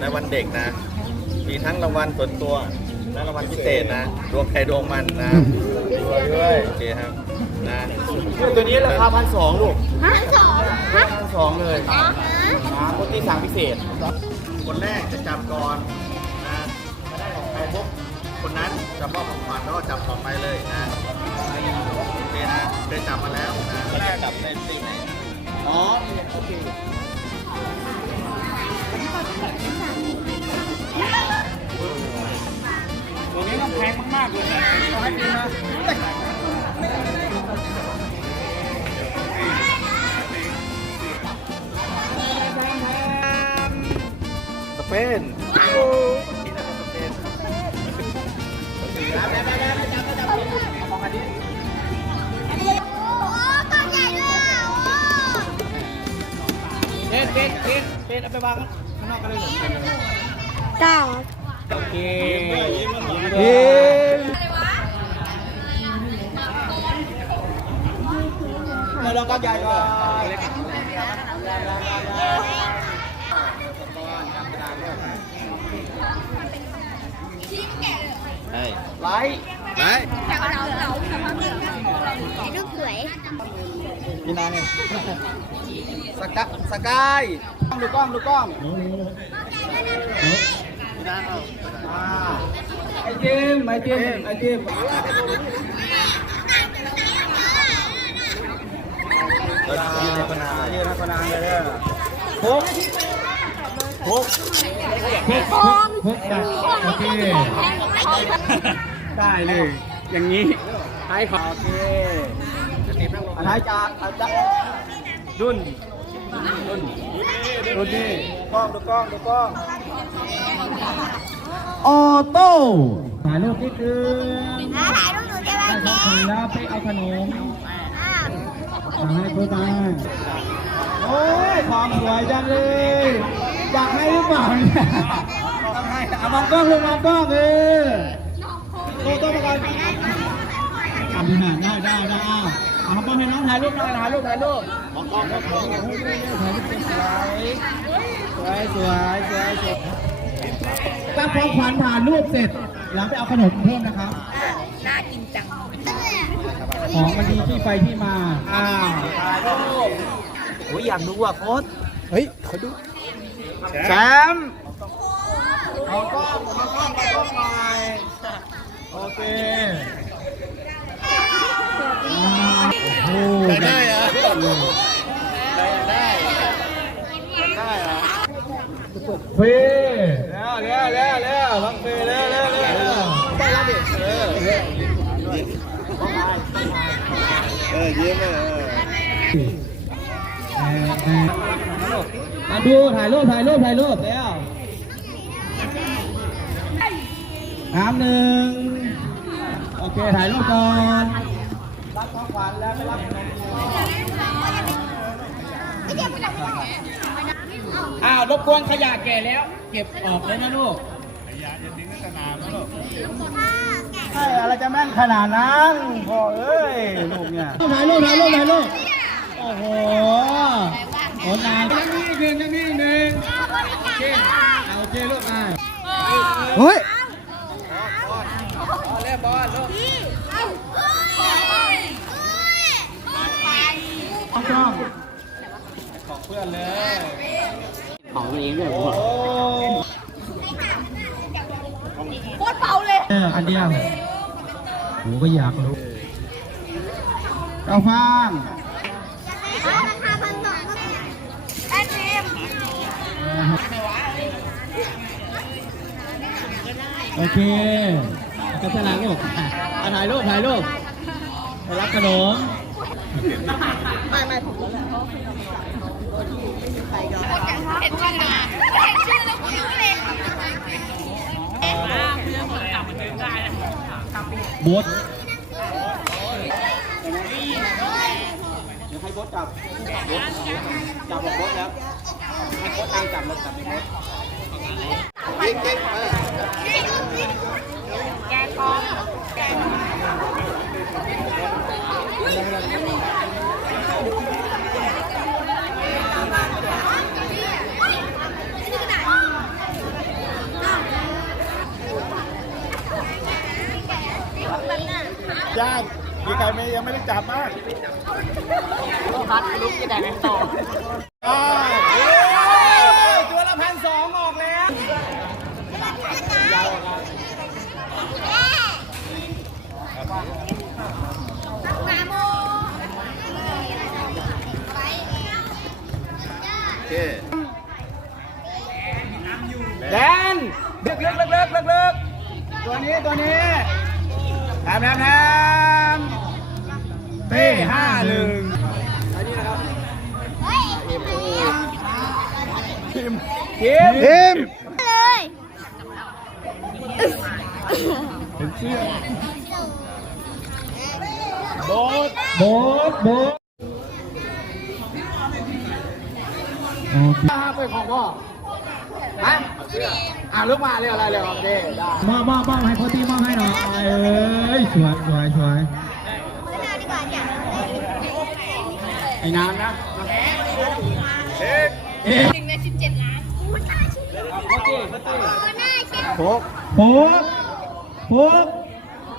ในวันเด็กนะ มีทั้งรางวัลส่วนตัวและรางวัลพิเศษนะ ดวงใครดวงมันนะตัวด้วยโอเคครับนะตัวนี้ราคาพันสองลูกฮะสองฮะพันสองเลยนะคนที่สั่งพิเศษ คนแรกจะจับก่อนนะถ้าได้ของใครปุ๊บคนนั้นจะมอบของขวัญแล้วก็จับต่อไปเลยนะโอเคนะเคยจับมาแล้วนะแรกจับในปีไหนอ๋อโอเค ตัวนี้ต้องแพงมากๆเลยนะต้องให้ดีนะสเปนที่นั่นสเปนโอ้ตัวใหญ่ด้วยอะโอ้เด็ดเด็ดเด็ดเด็ดเอาไปวาง ข้างนอกกันเลยเก้าโอเราลองก้อนใหญ่ก่อนไลท์ไหนรูปสวยนี่นาเนี่ยสกสกายดูกล้องดูกล้องที่นั่นเอาอ่าไอเจมส์ไอ เจมส์ไอเจมส์เรายืนในพนาเยอะนะพนังเลยเนี่ยหกหกทองทองนี่ก็คือขอ งแพงของทองได้เลย อย่างนี้ท้ายขอโอเคอันท้ายจานอันจานดุนดุนดุนนี่กล้องดูกล้องดูกล้องออโต้ถ่ายรูปนิดนึงถ่ายรูปหนูจะมาได้ครับแกถึงแล้วไปเอาขนมอ่ามาให้คุณตาโอ้ยความสวยจังเลยอยากให้หรือเปล่าเนี่ยต้องให้เอามองกล้องลงมองกล้องเอ อโตโตมาก่อนอันนี้นะได้ได้ได้อ้าวเอากล้องให้น้องถ่ายรูปหน่อยถ่ายรูปถ่ายรูปมองกล้องมองกล้องถ่ายสวยสวยสวยสวยรับของขวัญถ่ายรูปเสร็จหลังไปเอาขนมเพิ่มนะครับ น่ากินจัง ของมันดีที่ไปที่มา อ่าถ่ายรูปโอ้ยอยากดูอะโค้ดเฮ้ยขอดู แชมป์มองกล้องมองกล้องมองกล้องหน่อย โอเคโอ้ได้เหรอได้ได้ได้เหรอเฟ่แล้วแล้วแล้วแล้วบังเฟแล้วแล้วแล้วได้แล้วดิเออเออยิ้มเลยเออมาดูถ่ายรูปถ่ายรูปถ่ายรูปแล้ว น้ำหนึ่งโอเค ถ่ายรูปก่อนรับของขวัญแล้วไปรับขนมอ้าวรบกวนขยะแก่แล้ว เก็บออกเลยนะลูกใช่อะไรจะแม่นขนาดนั้นพ่อเอ้ยลูกเนี่ยถ่ายรูปถ่ายรูปถ่ายรูปโอ้โหโอ้นานยังมีอีกหนึ่งยังมีอีกหนึ่งโอเคเอาโอเคลูกอะเฮ้ย เบอลลูกต้องกล้องเพื่อนเลยของเองด้วยโอ้โคตรเบาเลยเอออันเดียวผมก็อยากรู้เก้าฟางราคาพันสอติมโอเค กระสลังลูกอะเอาถ่ายรูปถ่ายรูปไปรับขนม ไม่ไม่ผมก็เห็นชื่อนะเห็นชื่อแล้วหิวเลยบดเดี๋ยวให้โค้ชจับ จับบอกโค้ชแล้วให้โค้ชทางจับแล้วจับไปโค้ชเก่งเก่งเออแกท้อง ญาติมีใครไม่ยังไม่ได้จับบ้างพัดลุกยังไนต่อ เคแดนลึกลึกลึกลึกลึกลึกตัวนี้ตัวนี้แถมแถมแถมเต้ห้าหนึ่งอันนี้นะครับทีมทีมทีมเลยโบ๊ทโบ๊ทโบ๊ท โอเคห้าไปของพ่อฮะอ่าลุกมาเร็วอะไรเร็วโอเคได้มอบมอบมอบให้โคตี้มอบให้หน่อยเอ้ยสวยสวยสวยก็น่าดีกว่าอย่างไอ้น้ำนะเช็คเอ๊ะหนึ่งในสิบเจ็ดล้านโอ้น่าเชื่อโอเคโอเคโอ้น่าเชื่อโบ๊ทโบ๊ทโบ๊ท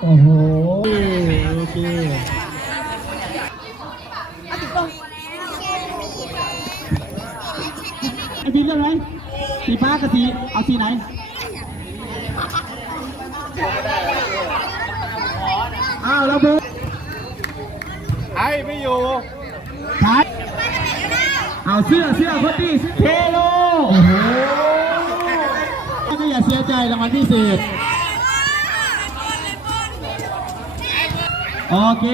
โอ้โหโอเค ไอทีมเลือกไหมสีฟ้ากับสีเอาสีไหนอ้าวแล้วเบอร์ไอ้ไม่อยู่ท้ายเอาเสื้อเสื้อคนดีเทโลโอ้โหก็อย่าเสียใจรางวัลพิเศษโอเค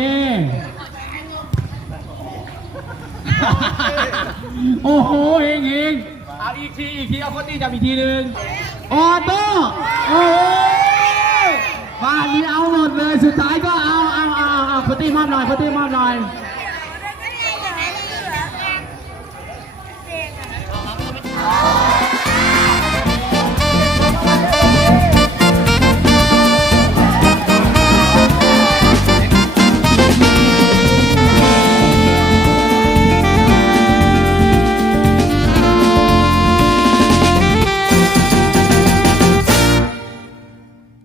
โอ้โหเองเอง เอาอีกทีอีกทีเอาคนนี้จับอีกทีหนึ่งออโต้โอ้บ้านนี้เอาหมดเลยสุดท้ายก็เอาเอาเอาเอาพุตตี้มอบหน่อยพุตตี้มอบหน่อย